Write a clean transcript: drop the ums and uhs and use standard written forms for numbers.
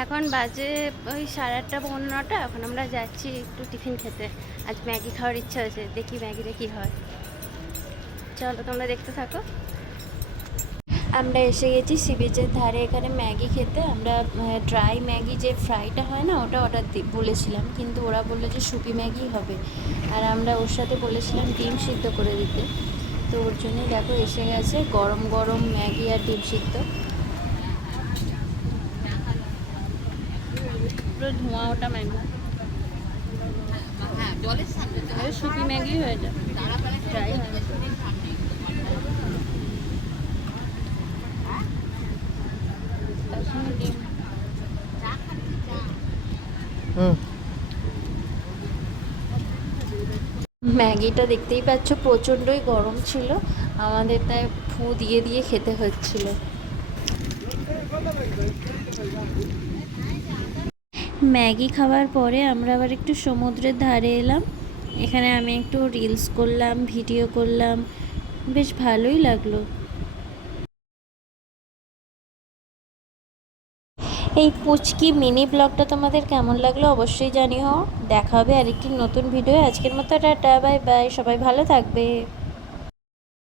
এখন বাজে ওই 8:30 পৌনে 9টা। এখন আমরা যাচ্ছি একটু টিফিন খেতে। আজ ম্যাগি খাওয়ার ইচ্ছা হয়েছে, দেখি ম্যাগিটা কী হয়। চলো তোমরা দেখতে থাকো। আমরা এসে গেছি সি বিচের ধারে এখানে ম্যাগি খেতে। আমরা ড্রাই ম্যাগি যে ফ্রাইটা হয় না, ওটা অর্ডার বলেছিলাম, কিন্তু ওরা বললো যে সুপি ম্যাগি হবে। আর আমরা ওর সাথে বলেছিলাম ডিম সিদ্ধ করে দিতে। তো ওর জন্যই দেখো এসে গেছে গরম গরম ম্যাগি আর ডিম সিদ্ধ। পুরো ধোঁয়া ওটা ম্যাগি, সুপি ম্যাগি হয়ে যায়, ড্রাই হয় না। তার সঙ্গে ডিম। ম্যাগিটা দেখতেই পাচ্ছ প্রচণ্ডই গরম ছিল আমাদের, তাই ফু দিয়ে দিয়ে খেতে হচ্ছিল। ম্যাগি খাওয়ার পরে আমরা আবার একটু সমুদ্রের ধারে এলাম। এখানে আমি একটু রিলস করলাম, ভিডিও করলাম, বেশ ভালোই লাগলো। এই পুচকি মিনি ব্লগটা তোমাদের কেমন লাগলো অবশ্যই জানিও। দেখা হবে আরেকটি নতুন ভিডিও। আজকের মতো টাটা, বাই বাই, সবাই ভালো থাকবে।